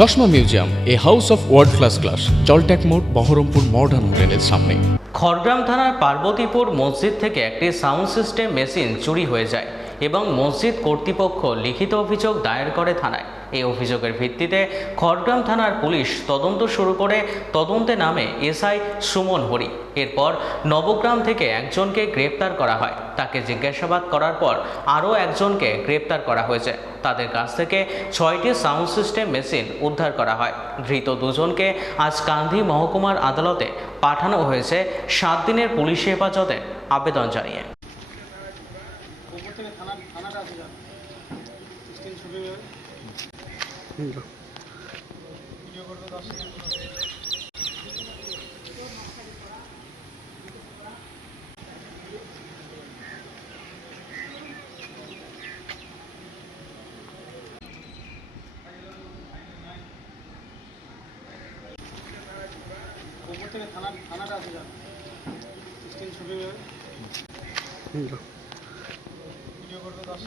চশমা museum, a house of world class, জলট্যাক মোড়, বহরমপুর মডার্ন হোটেলের সামনে। খড়গ্রাম থানার পার্বতীপুর মসজিদ থেকে একটি সাউন্ড সিস্টেম মেশিন চুরি হয়ে যায় এবং মসজিদ কর্তৃপক্ষ লিখিত অভিযোগ দায়ের করে থানায়। এই অভিযোগের ভিত্তিতে খড়গ্রাম থানার পুলিশ তদন্ত শুরু করে তদন্তে নামে এসআই সুমন হরি। এরপর নবগ্রাম থেকে একজনকে গ্রেপ্তার করা হয়। তাকে জিজ্ঞাসাবাদ করার পর আরও একজনকে গ্রেপ্তার করা হয়েছে। তাদের কাছ থেকে 6টি সাউন্ড সিস্টেম মেশিন উদ্ধার করা হয়। ধৃত দুজনকে আজ কান্দি মহকুমার আদালতে পাঠানো হয়েছে 7 দিনের পুলিশ হেফাজতে আবেদন জানিয়ে। থানাটা আছে 16 ছবি ভিডিও করতে 10